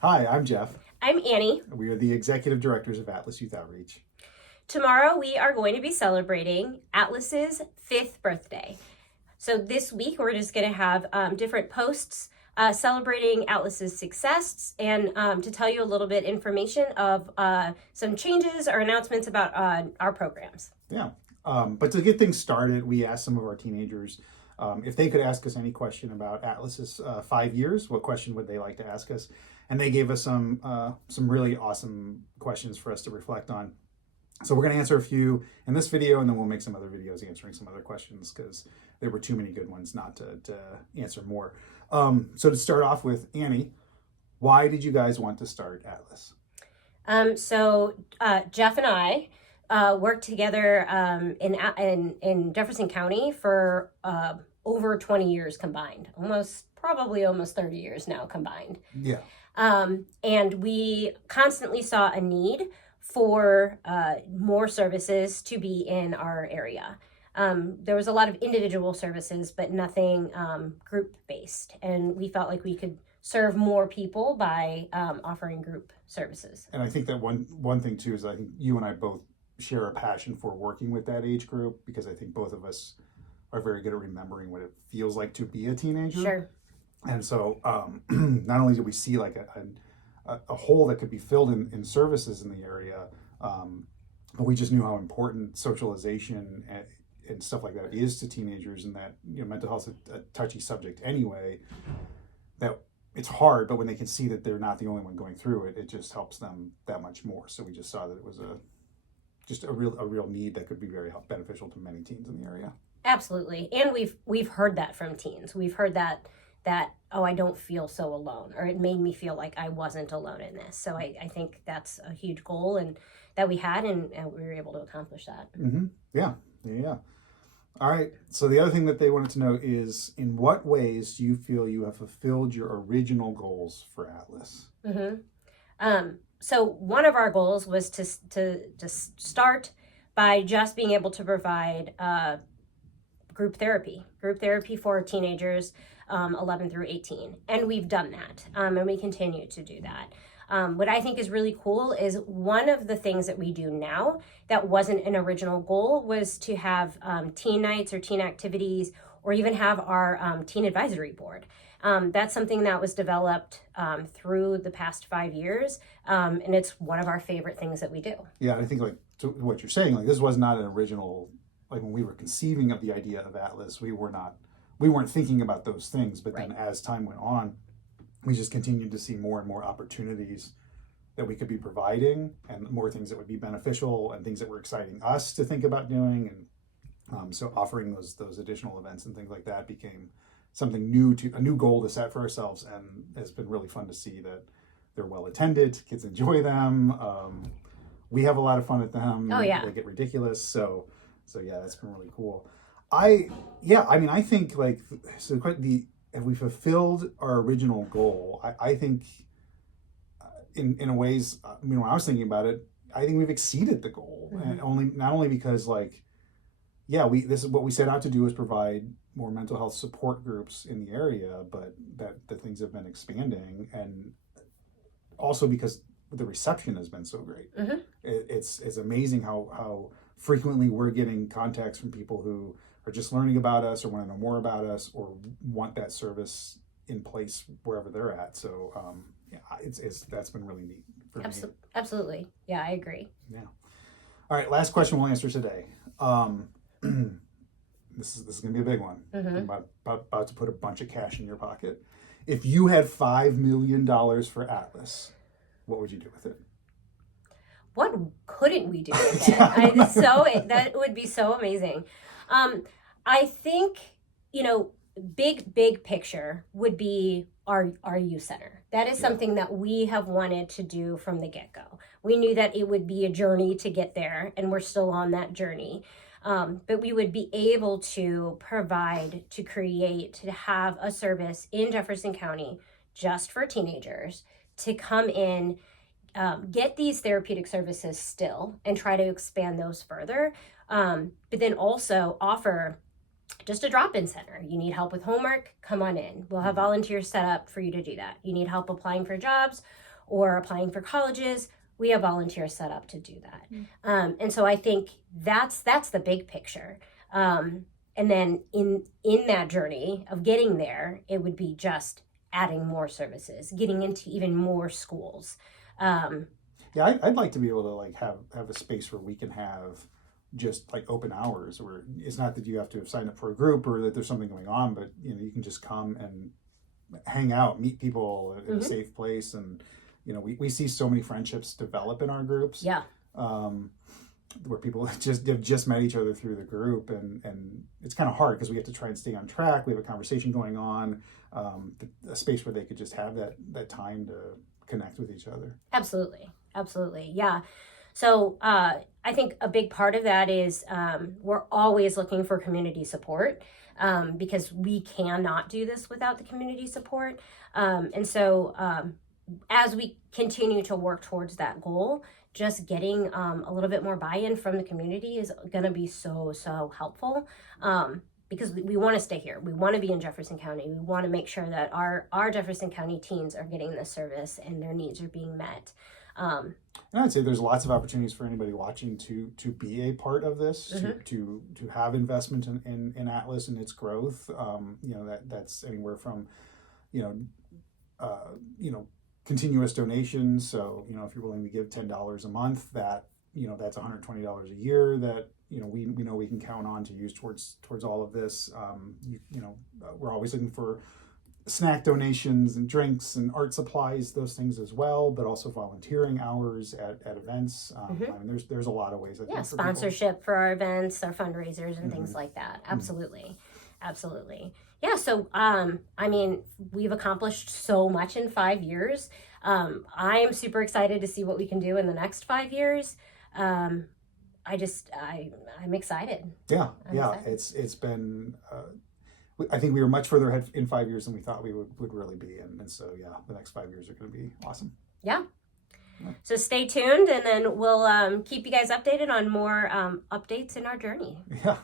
Hi, I'm Jeff. I'm Annie. We are the executive directors of Atlas Youth Outreach. Tomorrow we are going to be celebrating Atlas's 5th birthday. So this week we're just going to have different posts celebrating Atlas's success and to tell you a little bit information of some changes or announcements about our programs. Yeah. But to get things started, we asked some of our teenagers if they could ask us any question about Atlas's 5 years. What question would they like to ask us? And they gave us some really awesome questions for us to reflect on. So we're going to answer a few in this video, and then we'll make some other videos answering some other questions because there were too many good ones not to answer more. So to start off with, Annie, why did you guys want to start Atlas? Jeff and I worked together in Jefferson County for over 20 years combined, probably almost 30 years now combined. Yeah. And we constantly saw a need for more services to be in our area. There was a lot of individual services, but nothing group-based. And we felt like we could serve more people by offering group services. And I think that one thing too is I think you and I both share a passion for working with that age group, because I think both of us are very good at remembering what it feels like to be a teenager. Sure. And so not only do we see like a hole that could be filled in services in the area, but we just knew how important socialization and stuff like that is to teenagers, and that mental health is a touchy subject anyway, that it's hard, but when they can see that they're not the only one going through it, it just helps them that much more. So we just saw that it was just a real need that could be very beneficial to many teens in the area. Absolutely. And we've heard that from teens. We've heard that oh, I don't feel so alone, or it made me feel like I wasn't alone in this. So I think that's a huge goal and that we had, and we were able to accomplish that. Mm-hmm. Yeah. All right. So the other thing that they wanted to know is, in what ways do you feel you have fulfilled your original goals for Atlas? Mm-hmm. So one of our goals was to start by just being able to provide group therapy for teenagers 11 through 18. And we've done that, and we continue to do that. What I think is really cool is one of the things that we do now that wasn't an original goal was to have teen nights or teen activities, or even have our teen advisory board. That's something that was developed through the past 5 years, and it's one of our favorite things that we do. Yeah, I think, like, to what you're saying, like, this was not an original, like, when we were conceiving of the idea of Atlas, we weren't thinking about those things, but Right. then as time went on, we just continued to see more and more opportunities that we could be providing, and more things that would be beneficial, and things that were exciting us to think about doing. And so offering those additional events and things like that became something new, to a new goal to set for ourselves, and it's been really fun to see that they're well attended. Kids enjoy them. We have a lot of fun at them. Oh, yeah. They get ridiculous. So yeah, that's been really cool. I think, like, so have we fulfilled our original goal? I think in a ways, when I was thinking about it, I think we've exceeded the goal. Mm-hmm. And not only because, like, this is what we set out to do, is provide more mental health support groups in the area, but that the things have been expanding, and also because the reception has been so great. Mm-hmm. It's amazing how frequently we're getting contacts from people who are just learning about us, or want to know more about us, or want that service in place wherever they're at. So that's been really neat for me. Absolutely. Yeah, I agree. Yeah. All right, last question we'll answer today. This is going to be a big one. Mm-hmm. I'm about to put a bunch of cash in your pocket. If you had $5 million for Atlas, what would you do with it? What couldn't we do with it? That would be so amazing. I think, big picture would be our youth center. That is something that we have wanted to do from the get-go. We knew that it would be a journey to get there, and we're still on that journey. But we would be able to provide, to create, to have a service in Jefferson County just for teenagers to come in, get these therapeutic services still, and try to expand those further. But then also offer just a drop-in center. You need help with homework? Come on in. We'll have volunteers set up for you to do that. You need help applying for jobs or applying for colleges, we have volunteers set up to do that. And so I think that's the big picture. And then in that journey of getting there, it would be just adding more services, getting into even more schools. Yeah, I'd like to be able to like have a space where we can have just like open hours, where it's not that you have to have signed up for a group or that there's something going on, but you can just come and hang out, meet people in a safe place. And we see so many friendships develop in our groups. Yeah. Where people have just met each other through the group, and it's kind of hard because we have to try and stay on track. We have a conversation going on, a space where they could just have that time to connect with each other. Absolutely, yeah. So I think a big part of that is we're always looking for community support, because we cannot do this without the community support. And so as we continue to work towards that goal, just getting a little bit more buy-in from the community is going to be so helpful, because we want to stay here. We want to be in Jefferson County. We want to make sure that our Jefferson County teens are getting this service and their needs are being met. And I'd say there's lots of opportunities for anybody watching to be a part of this, to have investment in Atlas and its growth. That's anywhere from, continuous donations. So, if you're willing to give $10 a month, that's $120 a year that, we know we can count on to use towards all of this. We're always looking for snack donations and drinks and art supplies, those things as well, but also volunteering hours at events. I mean, there's a lot of ways. I think, sponsorship for our events, our fundraisers, and things like that. Absolutely. Yeah, so I mean, we've accomplished so much in 5 years. I am super excited to see what we can do in the next 5 years. I'm excited. Yeah, it's been. I think we were much further ahead in 5 years than we thought we would really be, and so the next 5 years are going to be awesome. Yeah. So stay tuned, and then we'll keep you guys updated on more updates in our journey. Yeah.